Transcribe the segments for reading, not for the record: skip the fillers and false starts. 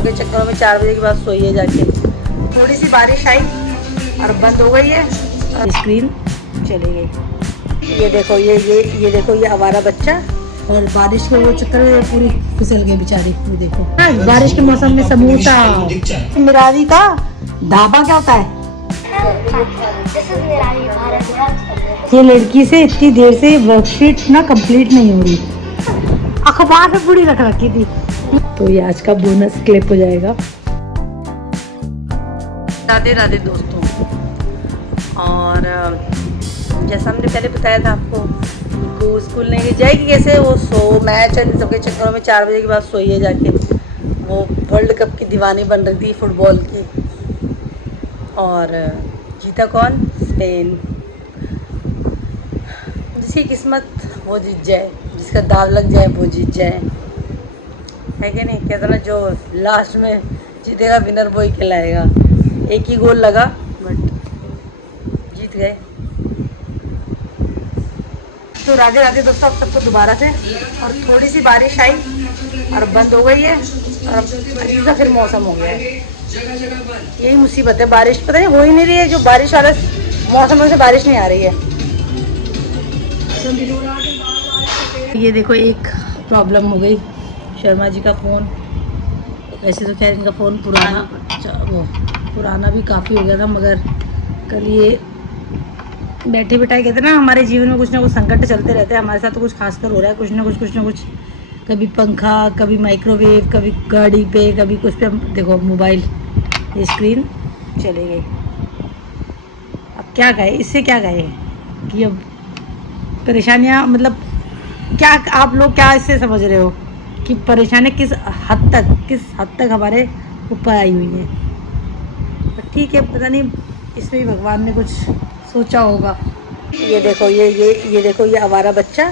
सबके चक्करों में 4 बजे के बाद सोई है जाके। थोड़ी सी बारिश आई और बंद हो गई है, स्क्रीन चली गई। ये देखो ये देखो ये आवारा बच्चा, और बारिश के वो चक्कर में पूरी फिसल गई बेचारी। ये देखो बारिश के मौसम में समोसा। मिरारी का ढाबा क्या होता है? ये लड़की से इतनी देर से वर्कशीट ना कंप्लीट नहीं हो रही, अखबार में पूरी रख रखी थी। तो ये आज का बोनस क्लिप हो जाएगा। राधे राधे दोस्तों, और जैसा हमने पहले बताया था आपको, को स्कूल नहीं जाएगी कैसे, वो मैच है सबके चक्करों में 4 बजे के बाद सोई है जाके। वो वर्ल्ड कप की दीवानी बन रही थी फुटबॉल की, और जीता कौन? स्पेन। जिसकी किस्मत वो जीत जाए, जिसका दाव लग जाए वो जीत जाए, है कि नहीं? कहते ना जो लास्ट में जीतेगा विनर वो ही खिलाएगा। एक ही गोल लगा बट जीत गए। तो राधे राधे दोस्तों आप सबको दोबारा से। और थोड़ी सी बारिश आई और बंद हो गई है, और अजीब सा फिर मौसम हो गया है। यही मुसीबत है, बारिश पता नहीं हो ही नहीं रही है। जो बारिश वाला मौसम से बारिश नहीं आ रही है। ये देखो एक प्रॉब्लम हो गई, शर्मा जी का फ़ोन। वैसे तो खैर इनका फ़ोन पुराना भी काफ़ी हो गया था, मगर कल ये बैठे बिठाए कहते ना, हमारे जीवन में कुछ ना कुछ संकट चलते रहते हैं। हमारे साथ तो कुछ खासकर हो रहा है, कुछ ना कुछ, कभी पंखा, कभी माइक्रोवेव, कभी गाड़ी पे, कभी कुछ पे। देखो मोबाइल, ये स्क्रीन चली गई। अब क्या कहे, इससे क्या कहे कि अब परेशानियाँ, मतलब क्या आप लोग क्या इससे समझ रहे हो कि परेशानी किस हद तक हमारे ऊपर आई हुई है। पर ठीक है, पता नहीं इसमें भी भगवान ने कुछ सोचा होगा। ये देखो ये देखो ये आवारा बच्चा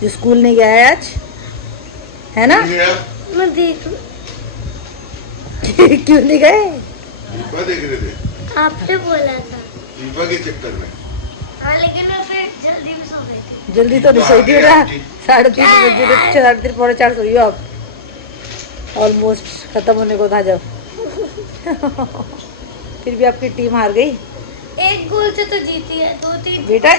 जो स्कूल नहीं गया है आज, है ना? मैं देख क्यों नहीं गए? देख रहे थे, आपने बोला था के चक्कर में। हाँ, लेकिन मैं फिर जल्दी में सो गई थी। जल्दी तो नहीं सोई थी बेटा, 3:30 बजे, 3:30 पौने 4 सोई हो आप। ऑलमोस्ट खत्म होने को था जब। फिर भी आपकी टीम हार गई। एक गोल से तो जीती है, 2-3 बेटा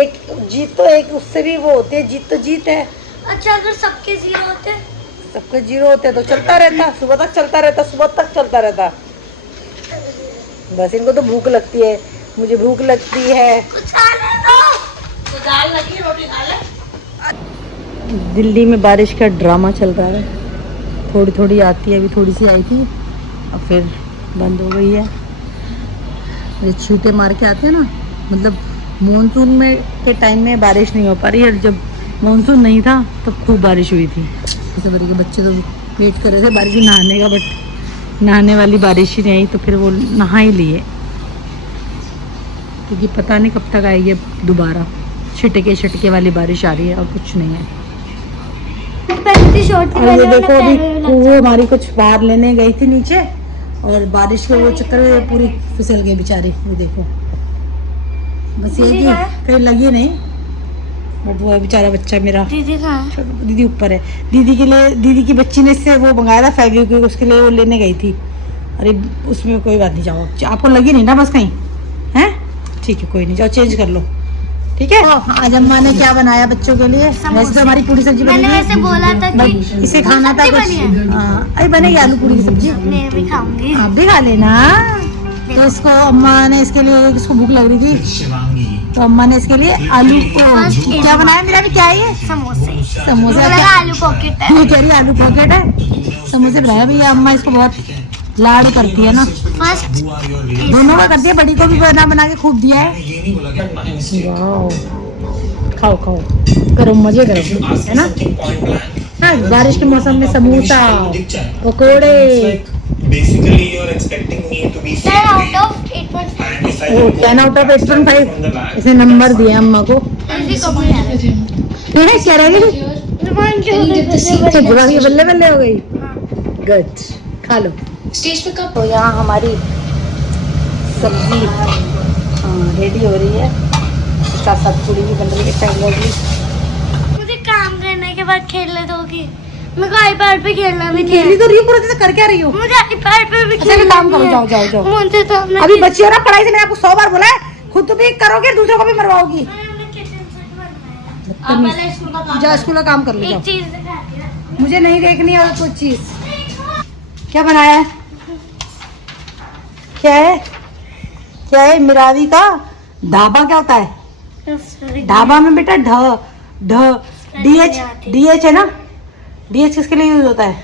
एक जीत तो एक उससे भी वो होती है, जीत तो जीत है। अच्छा अगर सबके 0 होते, सबके 0 होते तो चलता रहता, सुबह तक चलता रहता। बस इनको तो भूख लगती है, मुझे भूख लगती है। कुछ खाने दो, तो दाल रखी, रोटी खा ले। दिल्ली में बारिश का ड्रामा चल रहा है, थोड़ी थोड़ी आती है। अभी थोड़ी सी आई थी और फिर बंद हो गई है। ये छींटे मार के आते हैं ना, मतलब मानसून में के टाइम में बारिश नहीं हो पा रही है। जब मानसून नहीं था तब खूब बारिश हुई थी। इस बार के बच्चे तो वेट कर रहे थे बारिश में नहाने का, बट नहाने वाली बारिश ही नहीं आई, तो फिर वो नहा ही लिए, क्योंकि पता नहीं कब तक आएगी दोबारा। छिटके वाली बारिश आ रही है और कुछ नहीं है। और ये देखो अभी वो हमारी कुछ बाहर लेने गई थी नीचे, और बारिश के वो चक्कर में पूरी फिसल गई बेचारी। वो देखो बस ये कि कहीं लगी नहीं, बट वो बेचारा बच्चा मेरा। दीदी कहाँ है? दीदी ऊपर है। दीदी के लिए, दीदी की बच्ची ने इससे वो मंगाया था फेविक्विक, उसके लिए वो लेने गई थी। अरे उसमें कोई बात नहीं, जाओ, आपको लगी नहीं ना बस कहीं, हैं? ठीक है कोई नहीं, जाओ चेंज कर लो, ठीक है। आज अम्मा ने क्या बनाया बच्चों के लिए? वैसे तो हमारी पूरी सब्जी बनी मैंने वैसे बोला था कि इसे खाना था कुछ। हाँ अरे बनेगी आलू पूरी की सब्जी, मैं भी खाऊंगी। आप भी खा लेना। तो इसको अम्मा ने, इसके लिए, इसको भूख लग रही थी तो अम्मा ने इसके लिए आलू को क्या बनाया? मेरा भी क्या है ये? समोसे आलू पॉकेट है। ये कह रही आलू पॉकेट है, समोसे बनाया भैया। अम्मा इसको बहुत लाड़ करती है ना, फर्स्ट दोनों का करती है, बड़ी को भी बना के खूब दिया है। खाओ करो, मजे करो, है ना? हाँ, बारिश के मौसम में समोसा, पकोड़े। Basically, you're expecting me to be 10 out of 8.5। 10 out of 8.5 इसे नंबर दिया अम्मा को। क्या रह गई? दिमाग बल्ले बल्ले हो गई। गुड, खा लो। स्टेज पे कब? तो यहाँ हमारी सब्जी रेडी हो रही है, साथ साथ पूरी भी बन रही है। मुझे काम करने के बाद खेलने दोगी? मेरे को आईपैड पे खेलना भी नहीं खेली तो रही हूँ पूरे दिन, कर क्या रही हूँ? मुझे आईपैड पे भी अच्छा एक काम करो, जाओ जाओ जाओ। मुझे तो अपना अभी बच्ची हो ना पढ़ाई से, मैंने आपको 100 बार बोला है, खुद तो भी करोगे दूसरों को भी मरवाओगी। आप पहले स्कूल का काम जा स्कूल का काम कर लो, एक जाओ। चीज दिखाती है। मुझे नहीं देखनी और कुछ चीज। क्या बनाया है? क्या है? क्या है? मिरावी का ढाबा क्या होता है? ढाबा में बेटा ढ ढ DH DH है ना? DH किसके लिए यूज होता है?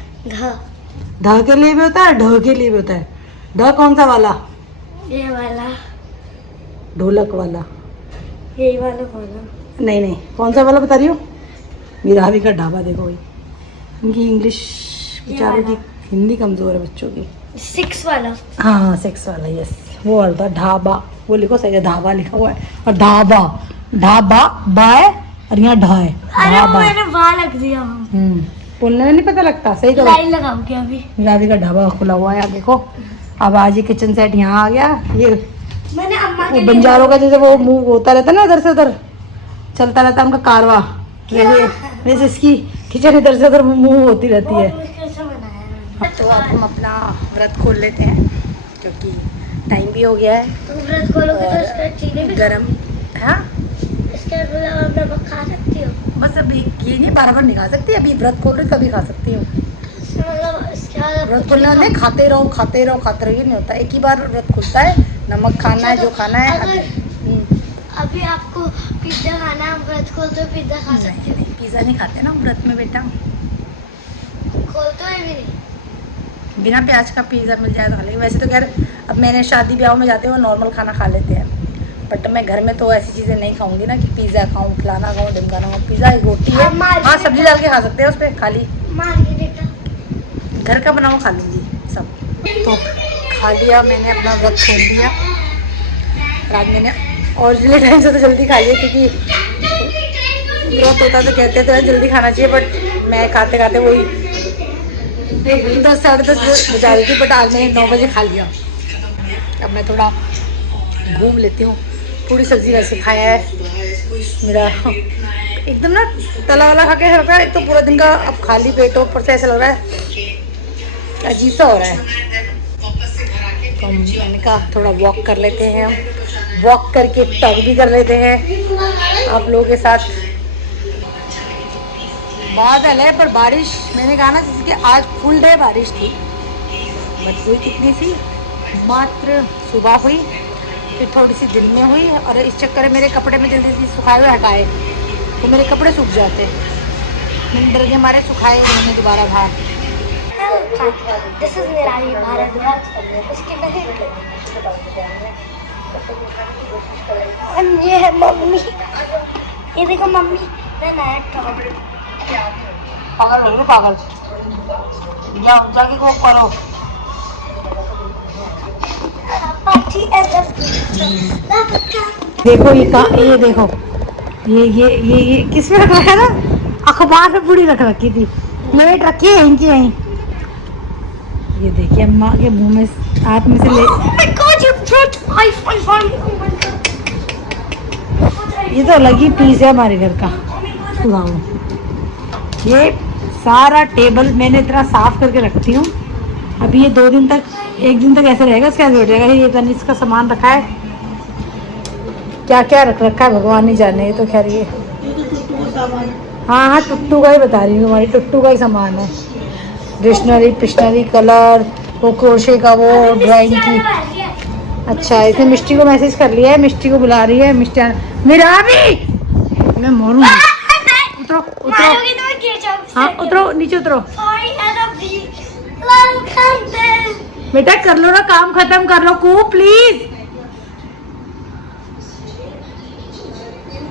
ढ के लिए भी होता है, ढ के लिए भी होता है। ढ कौन सा वाला? ये वाला, ढोलक वाला? यही वाला बोलो। नहीं नहीं, कौन सा वाला बता रही हो? मिरावी का ढाबा। देखो भाई, इनकी इंग्लिश बेचारों की हिंदी कमजोर है बच्चों की। 6 वाला। हाँ 6 वाला, यस वो वाला था ढाबा। वो लिखो सही है, ढाबा लिखा हुआ है। और ढाबा ढाबा बाय और यहाँ ढा है, अरे वो ढाबा। मैंने वहाँ लग दिया। बोलने में नहीं पता लगता, सही करो। लाइन लगाओ क्या अभी? मिरावी का ढाबा खुला हुआ है, आप देखो। अब आज ये किचन सेट यहाँ आ गया। ये मैंने अम्मा वो बंजारों का जैसे वो मुंह होता रहता ना, इधर से उधर चलता रहता उनका कारवा, वैसे वैसे इसकी किचन इधर से उधर मुंह होती रहती है। मुश्किल से बनाया। तो अब हम अपना व्रत खोल लेते हैं, क्योंकि टाइम भी हो गया है। तुम व्रत खोलोगे तो इसका चीनी भी गरम। हाँ इसके बाद नमक खा सकती हो। बस अभी ये नहीं, बार बार नहीं खा सकती। अभी व्रत खोल रही कभी खा सकती हूँ। मतलब इसके बाद व्रत खोलने वाले खाते रहो खाते रहो खाते रहो, ये नहीं होता। एक ही बार व्रत खुलता है, नमक खाना है जो खाना है। अभी आपको पिज्जा खाना है, हम व्रत खोलते हुए पिज्जा खा सकते नहीं, पिज़्ज़ा नहीं खाते ना व्रत में बेटा। हो। खोलते हुए भी नहीं। बिना प्याज का पिज़्ज़ा मिल जाए तो खा लेंगे। वैसे तो खैर अब मैंने शादी ब्याह में जाते हुए नॉर्मल खाना खा लेते हैं, बट मैं घर में तो ऐसी चीज़ें नहीं खाऊंगी ना कि पिज़्ज़ा खाऊं, फलाना खाऊं, ढिमकाना खाऊं। पिज़्ज़ा एक रोटी है, हाँ सब्जी डाल के खा सकते हैं उस पर खाली। मार्गेरिटा घर का बना हुआ खा लूँगी सब। तो खा लिया मैंने, अपना व्रत खोल लिया। रात मैंने ओरिजिनली टाइम से तो जल्दी खा लिया, क्योंकि व्रत होता तो कहते तो है जल्दी खाना चाहिए, बट मैं खाते खाते वही 10 साढ़े 10 बजा रही थी। बट आज मैंने 9 बजे खा लिया। अब मैं थोड़ा घूम लेती हूँ। पूरी सब्जी वैसे खाया है मेरा एकदम ना तला वाला खा के लग रहा है। एक तो पूरा दिन का अब खाली पेट हो, ऊपर से ऐसा लग रहा है अजीब सा हो रहा है। तो मैंने कहा थोड़ा वॉक कर लेते हैं, हम वॉक करके टॉक भी कर लेते हैं आप लोगों के साथ। बादल है पर बारिश, मैंने कहा ना जैसे कि आज फुल डे बारिश थी, बट हुई कितनी सी, मात्र सुबह हुई, फिर थोड़ी सी दिन में हुई। और इस चक्कर में मेरे कपड़े में जल्दी से सुखाए हुए हटाए तो मेरे कपड़े सूख जाते हैं। मैंने डर के हमारे सुखाए मैंने दोबारा बाहर। दिस इज निराली भारद्वाज। उसकी बहन ये है मम्मी। ये देखो मम्मी, मैं नया टॉप। पागल हो गए पागल, जाओ जाके वो करो। देखो ये देखो ये किस में रख रखा है ना, अखबार में पूरी रख रखी थी, प्लेट रखी है इनकी यहीं। ये देखिए अम्मा के मुंह में हाथ में से ले। ये तो अलग ही पीस है हमारे घर का। ये सारा टेबल मैंने इतना साफ करके रखती हूँ। अभी ये 2 दिन तक, 1 दिन तक ऐसे रहेगा, इसके बैठ जाएगा। ये तनिष का सामान रखा है, क्या क्या रख रखा है भगवान ही जाने। ये तो खैर ये हाँ टुट्टू का ही बता रही हूँ, हमारी टुट्टू का ही सामान है। डिक्शनरी पिशनरी कलर, वो क्रोशे का वो ड्राइंग की। अच्छा इसने मिष्टी को मैसेज कर लिया है, मिष्टी को बुला रही है। मिष्टी मेरा भी मैं मरूंगी। उतरो उतरो, हाँ उतरो नीचे उतरो। बेटा कर लो ना, काम खत्म कर लो को प्लीज।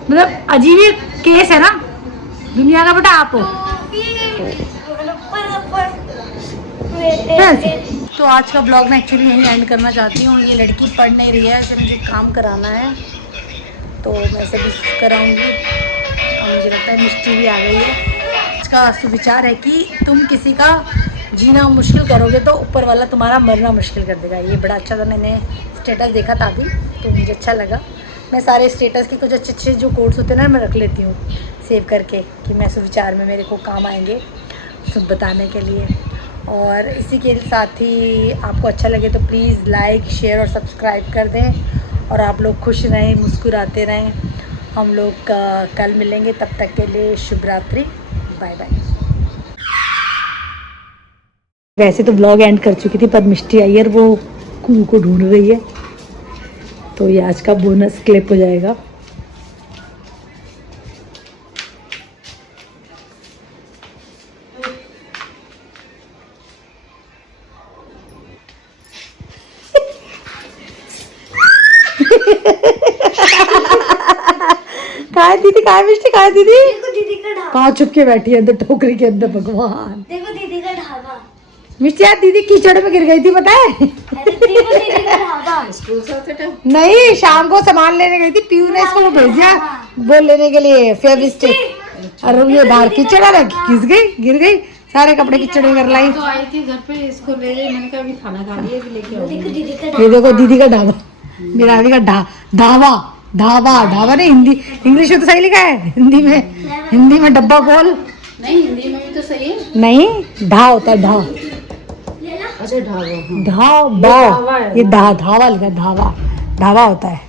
मतलब अजीब ही केस है ना दुनिया का बेटा आप हो। तो आज का ब्लॉग मैं एक्चुअली यहीं एंड करना चाहती हूँ। ये लड़की पढ़ नहीं रही है, इसे मुझे काम कराना है तो मैं इसे भी कराऊंगी। और मुझे लगता है मिष्टी भी आ गई है। इसका सुविचार है कि तुम किसी का जीना मुश्किल करोगे तो ऊपर वाला तुम्हारा मरना मुश्किल कर देगा। ये बड़ा अच्छा था, मैंने स्टेटस देखा था अभी तो मुझे अच्छा लगा। मैं सारे स्टेटस के कुछ अच्छे अच्छे जो कोड्स होते हैं ना मैं रख लेती हूँ सेव करके कि मैं सुविचार में मेरे को काम आएंगे। सब बताने के लिए। और इसी के साथ ही आपको अच्छा लगे तो प्लीज़ लाइक शेयर और सब्सक्राइब कर दें और आप लोग खुश रहें, मुस्कुराते रहें। हम लोग कल मिलेंगे, तब तक के लिए शुभ रात्रि, बाय बाय। वैसे तो ब्लॉग एंड कर चुकी थी पर मिष्टी अय्यर वो कू को ढूंढ रही है, तो ये आज का बोनस क्लिप हो जाएगा। कहा दीदी, कहा मिष्टी, कहा दीदी, देखो दीदी का ढाबा, कहाँ छुप के बैठी है अंदर टोकरी के अंदर। भगवान, देखो दीदी का ढाबा। मिष्टी यार दीदी कीचड़ में गिर गई थी पता है। अरे देखो दीदी का ढाबा। स्कूल से नहीं, शाम को सामान लेने गई थी, पीयू ने इसको भेज दिया वो लेने के लिए फेविस्टिक। और ये बाहर कीचड़ आ रहा, घिस गई, गिर गई, सारे कपड़े कीचड़ में कर लाई। तो आई थी घर पे, इसको ले गई, मैंने कहा अभी खाना खा लिया कि लेके आओ। देखो दीदी का ये देखो दीदी का ढाबा, मेरा आदमी का ढाबा, ढाबा ढाबा नहीं, हिंदी इंग्लिश में तो सही लिखा है, हिंदी में डब्बा खोल। नहीं, हिंदी में भी तो सही है। नहीं, ढा होता है, ढा, अच्छा ढाबा। ढाबा, ये ढाबा लिखा है, ढाबा, ढाबा होता है।